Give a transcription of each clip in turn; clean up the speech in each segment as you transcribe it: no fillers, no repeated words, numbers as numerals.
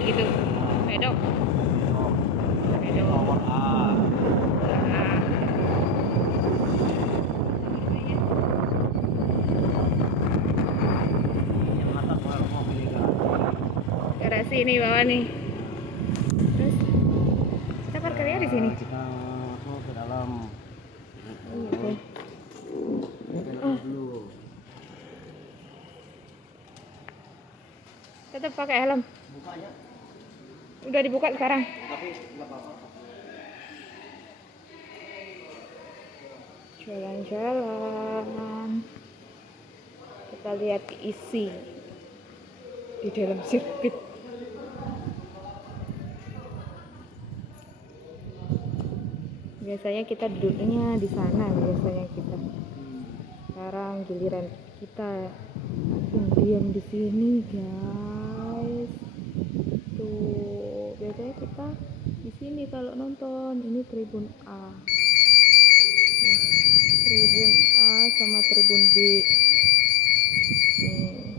gitu. Pedok. Pedok. Nomor A. Ah. Yang atas baru mau pilih Garasi ini bawah nih. Terus kita parkirnya di sini. Kita masuk ke dalam. Gitu. Belok dulu. Tetap pakai helm. Buka ya. Udah dibuka sekarang. Tapi nggak apa-apa. Jalan-jalan. Kita lihat isi di dalam sirkuit. Biasanya kita duduknya di sana, biasanya kita. Sekarang giliran kita yang diam di sini, guys. Tuh, biasanya kita di sini kalau nonton. Ini tribun A. Nah, tribun A sama tribun B. Nih.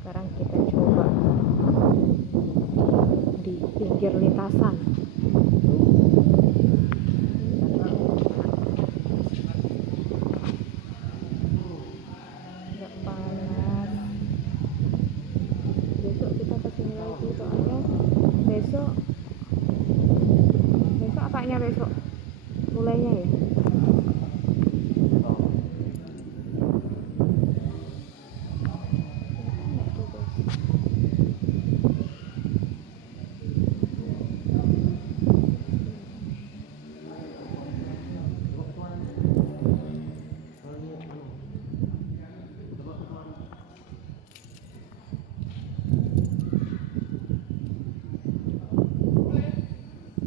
Sekarang kita coba di pinggir lintasan. Nggak panas. Besok kita kesini lagi soalnya besok apanya besok mulainya ya.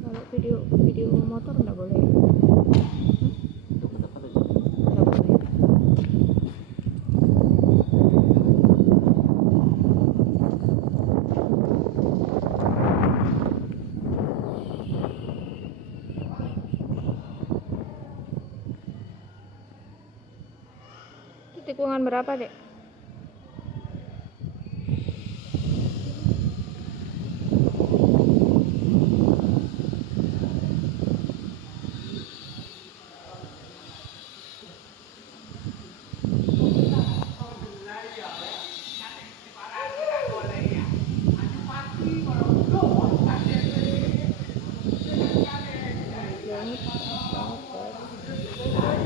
Kalau video motor nggak boleh. Nggak boleh. Itu tikungan berapa, Dek? Banget.